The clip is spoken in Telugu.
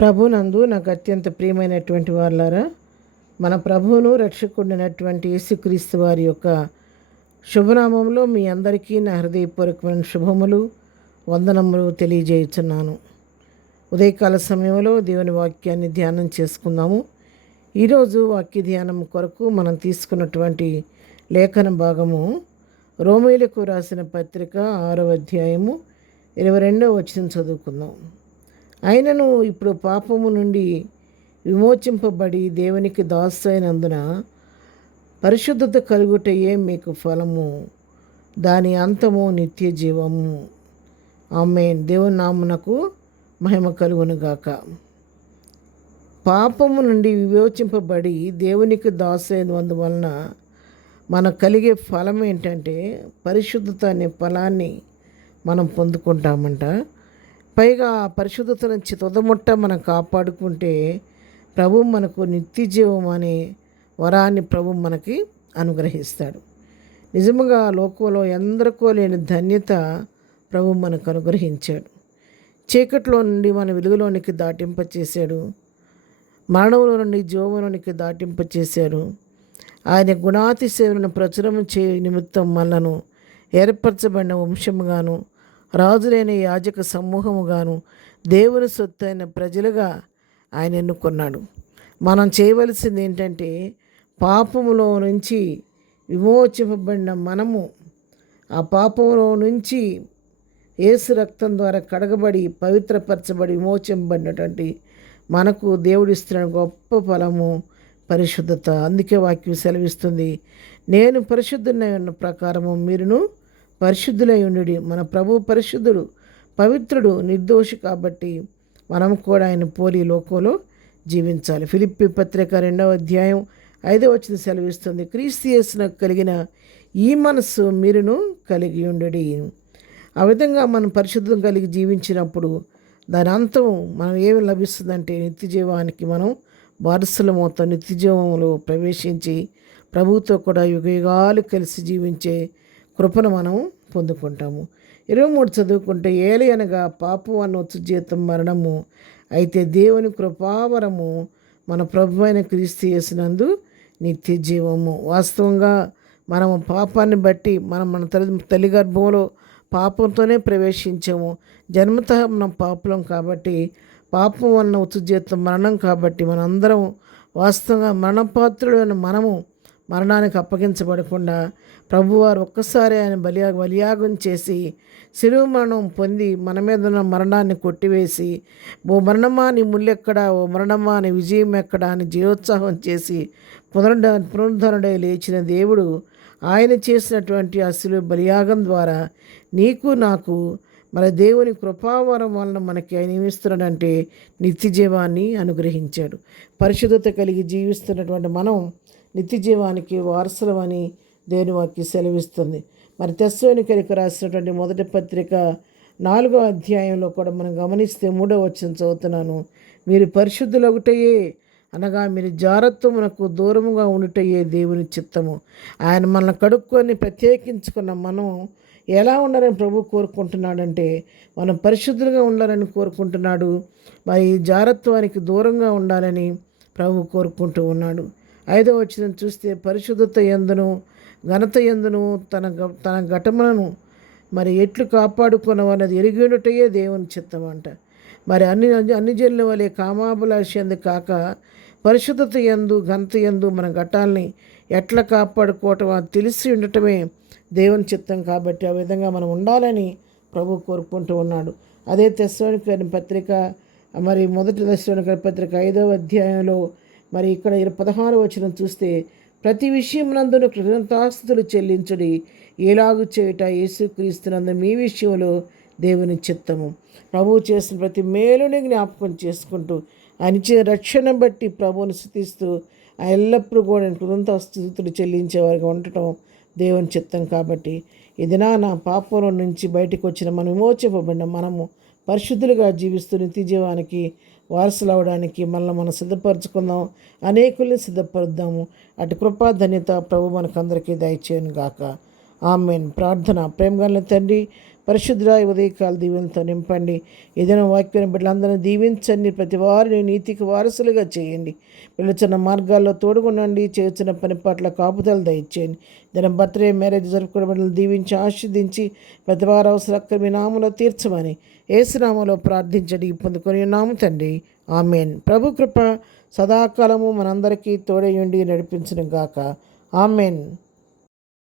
ప్రభునందు నాకు అత్యంత ప్రియమైనటువంటి వారులారా, మన ప్రభువును రక్షకుడినటువంటి యేసుక్రీస్తు వారి యొక్క శుభనామంలో మీ అందరికీ నా హృదయపూర్వకమైన శుభములు, వందనములు తెలియజేయుచున్నాను. ఉదయకాల సమయంలో దేవుని వాక్యాన్ని ధ్యానం చేసుకుందాము. ఈరోజు వాక్య ధ్యానం కొరకు మనం తీసుకున్నటువంటి లేఖన భాగము రోమీయులకు రాసిన పత్రిక 6వ అధ్యాయము 22వ వచనం చదువుకుందాం. అయినను ఇప్పుడు పాపము నుండి విమోచింపబడి దేవునికి దాసులైనందున పరిశుద్ధత కలుగుటయే మీకు ఫలము, దాని అంతము నిత్య జీవము. ఆమేన్. దేవుని నామమునకు మహిమ కలుగునుగాక. పాపము నుండి విమోచింపబడి దేవునికి దాసులైనందువలన మనకు కలిగే ఫలం ఏంటంటే పరిశుద్ధత అనే ఫలాన్ని మనం పొందుకుంటామంట. పైగా ఆ పరిశుద్ధత నుంచి తొదముట్ట మనం కాపాడుకుంటే ప్రభు మనకు నిత్య జీవం అనే వరాన్ని ప్రభు మనకి అనుగ్రహిస్తాడు. నిజంగా లోకంలో ఎందరికో లేని ధన్యత ప్రభు మనకు అనుగ్రహించాడు. చీకట్లో నుండి మన వెలుగులోనికి దాటింపచేశాడు. మరణంలో నుండి జీవంలోనికి దాటింపచేశాడు. ఆయన గుణాతిశయములను ప్రచురం చేయ నిమిత్తం మనలను ఏర్పరచబడిన వంశముగాను రాజులైన యాజక సమూహముగాను దేవుని సొత్తు అయిన ప్రజలుగా ఆయన ఎన్నుకున్నాడు. మనం చేయవలసింది ఏంటంటే పాపములో నుంచి విమోచింపబడిన మనము ఆ పాపములో నుంచి యేసు రక్తం ద్వారా కడగబడి పవిత్రపరచబడి విమోచింపబడినటువంటి మనకు దేవుడిస్తున్న గొప్ప ఫలము పరిశుద్ధత. అందుకే వాక్యం సెలవిస్తుంది, నేను పరిశుద్ధునై ఉన్న ప్రకారము మీరును పరిశుద్ధులై ఉండుడి. మన ప్రభు పరిశుద్ధుడు, పవిత్రుడు, నిర్దోషి కాబట్టి మనం కూడా ఆయన పోలి లోకంలో జీవించాలి. ఫిలిప్పీ పత్రిక 2వ అధ్యాయం 5వ వచనం సెలవిస్తుంది, క్రీస్తు యేసునకు కలిగిన ఈ మనస్సు మీరును కలిగి ఉండుడి. ఆ విధంగా మనం పరిశుద్ధం కలిగి జీవించినప్పుడు దాని అంతం మనం ఏమి లభిస్తుందంటే నిత్య జీవానికి మనం వారసులమవుతాం. నిత్య జీవంలో ప్రవేశించి ప్రభువుతో కూడా యుగయుగాలు కలిసి జీవించే కృపను మనం పొందుకుంటాము. 23 చదువుకుంటే, ఏలి అనగా పాపం అన్న ఉత్సుజీతం మరణము, అయితే దేవుని కృపావరము మన ప్రభు అయిన క్రీస్తు యేసునందు నిత్య జీవము. వాస్తవంగా మనము పాపాన్ని బట్టి మన తల్లి గర్భంలో పాపంతోనే ప్రవేశించాము. జన్మతః మనం పాపులం కాబట్టి పాపం అన్న ఉత్సుజీతం మరణం కాబట్టి మనందరం వాస్తవంగా మరణపాత్రుడైన మనము మరణానికి అప్పగించబడకుండా ప్రభువారు ఒక్కసారి ఆయన బలియాగం చేసి శిలువ మరణం పొంది మన మీద ఉన్న మరణాన్ని కొట్టివేసి, ఓ మరణమా నీ ముల్లెక్కడా, ఓ మరణమా నీ విజయం ఎక్కడా అని జీవోత్సాహం చేసి పునరుద్ధరణై లేచిన దేవుడు ఆయన చేసినటువంటి ఆ శిలువ బలియాగం ద్వారా నీకు నాకు మన దేవుని కృపావరం వలన మనకి ఆయన ఏమిస్తున్నాడంటే నిత్య జీవాన్ని అనుగ్రహించాడు. పరిశుద్ధత కలిగి జీవిస్తున్నటువంటి మనం నిత్య జీవానికి వారసులమని దేవుని వాక్యం సెలవిస్తుంది. మరి తెస్సలోనికైలకు రాసినటువంటి మొదటి పత్రిక 4వ అధ్యాయంలో కూడా మనం గమనిస్తే 3వ వచనం చదువుతున్నాను, మీరు పరిశుద్ధులొకటయే అనగా మీరు జారత్వమునకు దూరముగా ఉండుటయే దేవుని చిత్తము. ఆయన మనల్ని కడుక్కొని ప్రత్యేకించుకున్న మనం ఎలా ఉండాలని ప్రభు కోరుకుంటున్నాడంటే మనం పరిశుద్ధులుగా ఉండాలని కోరుకుంటున్నాడు. మరి జారత్వానికి దూరంగా ఉండాలని ప్రభు కోరుకుంటూ ఉన్నాడు. 5వ వచనం చూస్తే, పరిశుద్ధత యందును ఘనత యందును తన ఘటములను మరి ఎట్లు కాపాడుకున్నవన్నది ఎరిగినటయే దేవుని చిత్తం అంట. మరి అన్ని జనుల వలె కామాభిలాష ఎందు కాక పరిశుద్ధత యందు ఘనత యందు మన ఘటాల్ని ఎట్లా కాపాడుకోవటం అది తెలిసి ఉండటమే దేవుని చిత్తం. కాబట్టి ఆ విధంగా మనం ఉండాలని ప్రభు కోరుకుంటూ ఉన్నాడు. అదే తెస్సలోనికైన పత్రిక మరి మొదటి తెస్సలోనికైన పత్రిక 5వ అధ్యాయంలో మరి ఇక్కడ 16వ వచనం చూస్తే, ప్రతి విషయమునందును కృతజ్ఞతాస్తుతులు చెల్లించుడి, ఎలాగు చేయుట యేసుక్రీస్తునందు మీ విషయంలో దేవుని చిత్తము. ప్రభువు చేసిన ప్రతి మేలుని జ్ఞాపకం చేసుకుంటూ ఆయన ఇచ్చిన రక్షణ బట్టి ప్రభువుని స్తుతిస్తూ ఎల్లప్పుడూ కూడా కృతజ్ఞతాస్తుతులు చెల్లించేవారిగా ఉండటం దేవుని చిత్తం. కాబట్టి ఈ దినాన పాపంలో నుంచి బయటకు వచ్చిన మనం విమోచింపబడిన మనము పరిశుద్ధులుగా జీవిస్తూ నిత్య జీవానికి వారసులు అవడానికి మనం సిద్ధపరచుకుందాం, అనేకుల్ని సిద్ధపరుద్దాము. అటు కృపా ధన్యత ప్రభు మనకందరికీ దయచేయను గాక. ఆమేన్. ప్రార్థన. ప్రేమగల తండ్రి, పరిశుద్ధురాయి ఉదయకాల దీవెనతో నింపండి. ఏదైనా వాక్యాన్ని బిడ్డలందరినీ దీవించండి. ప్రతి వారిని నీతికి వారసులుగా చేయండి. పిలుచున్న మార్గాల్లో తోడుగుండండి. చేస్తున్న పని పట్ల కాపుదలు దయచేయండి. దాని బర్త్డే మ్యారేజ్ జరుపుకునే బిడ్డలు దీవించి ఆశీర్దించి ప్రతి వారి అవసరం మీ నామంలో తీర్చమని యేసునామంలో ప్రార్థించండి పొందుకొని నాము తండ్రి. ఆమెన్. ప్రభు కృప సదాకాలము మనందరికీ తోడయుండి నడిపించును గాక. ఆమెన్.